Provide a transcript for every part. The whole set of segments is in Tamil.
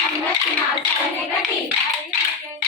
I'm not going to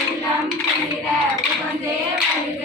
உள்ளம் குளிர உகந்தே வருக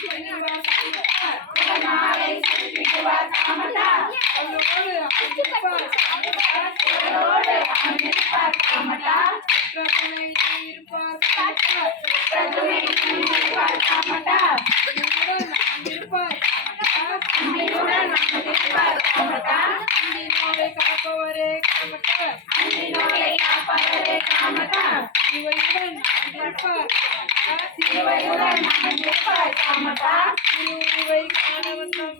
இருப்பார் இருப்பார் I'm a dad. I'm a dad. I'm a dad. I'm a dad.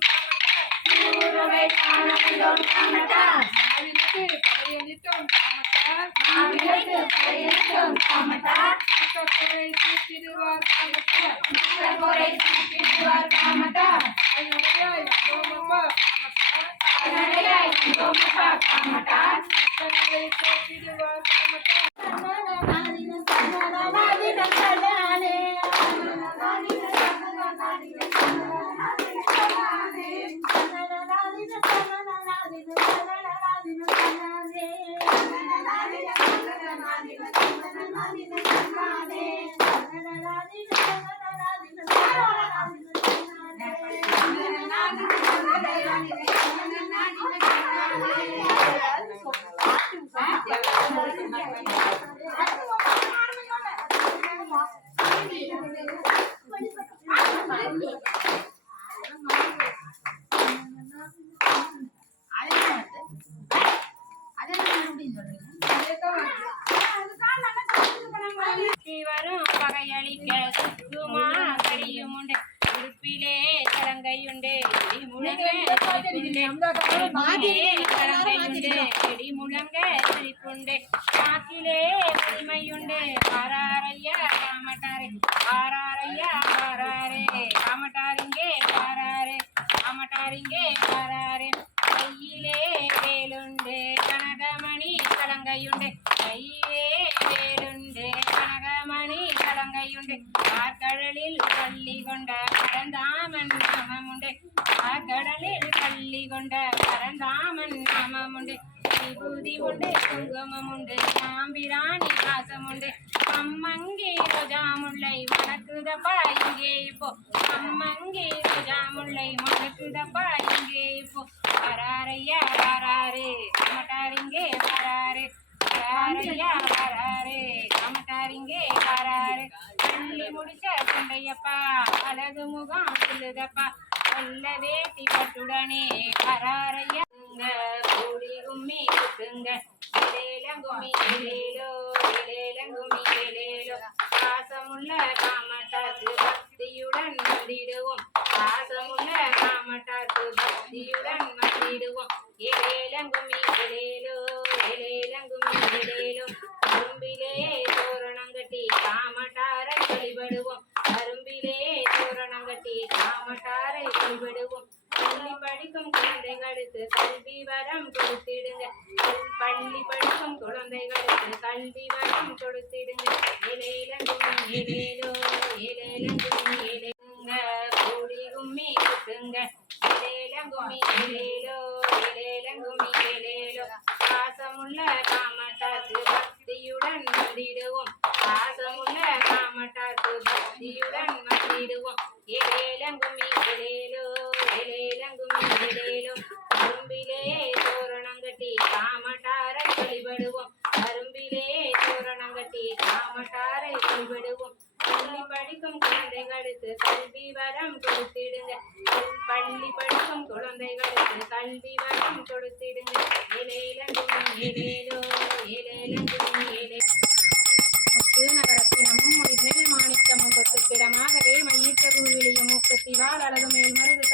I'm a dad. I'm a dad. I'm a dad. I'm a dad. I'm a dad. I'm a dad. I'm அதெல்லாம் மறுபடியும் சொல்றீங்க சிரிப்புண்டு உடுப்பிலே கலங்கையுண்டு இடி முழங்க சிரிப்புண்டு காத்திலே உரிமையுண்டு ஆராரையா காமட்டாரே ஆராரையா ஆராரே காமட்டாரிங்கே ஆராரே காமட்டாரிங்கே ஆராரே கையிலே வேலுண்டு கனகமணி கலங்கையுண்டு கையிலே வேலுண்டு கனகமணி கலங்கையுண்டு ஆர்கடலில் பள்ளி கொண்ட பரந்தாமன் நாமமுண்டு ஆர்கடலில் பள்ளி கொண்ட பரந்தாமன் நாமமுண்டு. விபூதி உண்டு குங்குமம் சாம்பிராணி வாசம் உண்டு ரோஜாமுல்லை மணக்குதப்பா இங்கே இப்போ அம்மங்கி ரோஜாமுல்லை மணக்குதப்பா இங்கே இப்போ வராரையா வராரு கமட்டாரிங்கே வராரு. வராரையா வராரு கமட்டாரிங்கே வராரு. முடிச்ச சுண்டையப்பா அழகு முகம் சொல்லுதப்பா. அல்லவே திபட்டுடனே பட்டுடனே வராரையா கூடி கும்மி குத்துங்க. இலேலங்கும்மி இலேலோ இலேலங்கும்மி இலேலோ பாசமுள்ள காமட்டாக்கு பக்தியுடன் வந்திடுவோம் பாசமுள்ள காமட்டாக்கு பக்தியுடன் வந்திடுவோம் இலேலங்கும்மி இலேலோ இலேலங்கும்மி இலேலோ அரும்பிலே தோரணம் கட்டி காமட்டாரை வழிபடுவோம் அரும்பிலே தோரணம் கட்டி காமட்டாரை விடுவோம் பள்ளி படிக்கும் குழந்தைகளுக்கு கல்வி வரம் கொடுத்திடுங்க. பள்ளி படிக்கும் குழந்தைகளுக்கு கல்வி வரம் கொடுத்திடுங்க. இலையிலங்கும் இலையிலோ இலையிலங்கும் இலைங்க கூடி கும்மி குத்துங்க இலையிலோ இலையிலோ. பாசமுள்ள காமட்டாக்கு பக்தியுடன் வந்திடுவோம் பாசமுள்ள காமட்டாக்கு பக்தியுடன் வந்திடுவோம் இலையிலங்கும்மி இலையிலோ இலையிலங்கும்மி இலையிலோ அரும்பிலே தோரணம் கட்டி காமட்டாரை வழிபடுவோம் அரும்பிலே தோரணம் கட்டி காமட்டாரை வழிபடுவோம் பள்ளி படிக்கும் குழந்தைகளுக்கு கல்வி வரம் கொடுத்திடுங்க பள்ளி படிக்கும் குழந்தைகளுக்கு கல்வி வரம் கொடுத்திடுங்க இலையிலங்கும் இலையிலோ இலையிலங்கும் இலை முத்து நகரத்தினமும் முடிநெல் மாணிக்கமும் கொத்துக்கிடமாகவே மையிட்ட குருவிலையும் மூக்கு மூக்கத்திவால் அழகு மேல்மருது மருது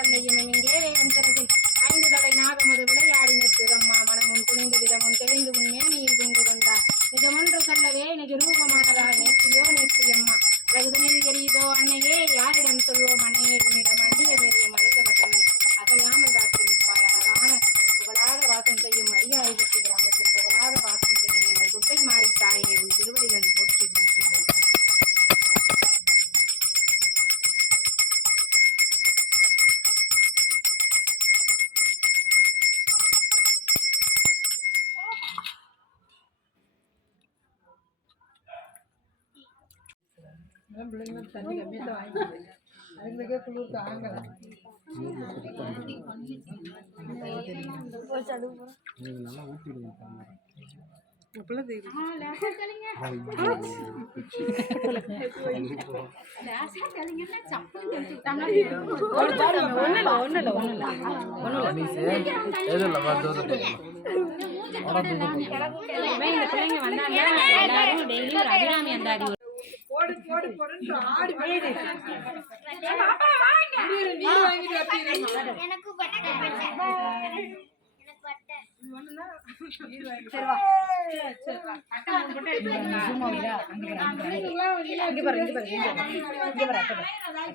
பிள்ளைங்க தண்ணி கம்மியாக தான் வாங்கிக்கிறீங்க அதுங்களுக்கே குளிர் தாங்கலை இப்பெல்லாம் தெரியும் இந்த பிள்ளைங்க வந்தாங்க. எல்லாரும் டெய்லி ஒரு அபிராமி அந்தாதி போடு போடு போடுன்னு ஆடி முடியல நீ வாங்கிட்டு வச்சிருக்கீங்க எனக்கு பட்டை பட்டை. எனக்கு பட்டை.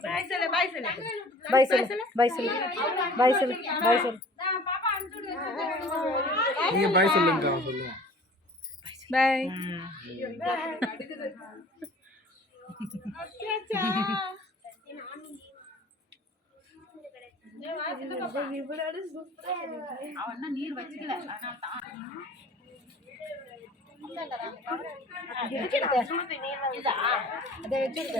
பாய். சொல்லு பாய் சொல்லு. பாய் சொல்லு பாய் சொல்லு நீங்க பாய் சொல்லுங்க அவன் தான் நீர் வச்சுக்கல அதனால தான் அதை வச்சிருக்க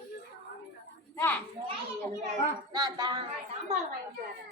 நான் தான். சாம்பார் வாங்கிட்டு வரேன்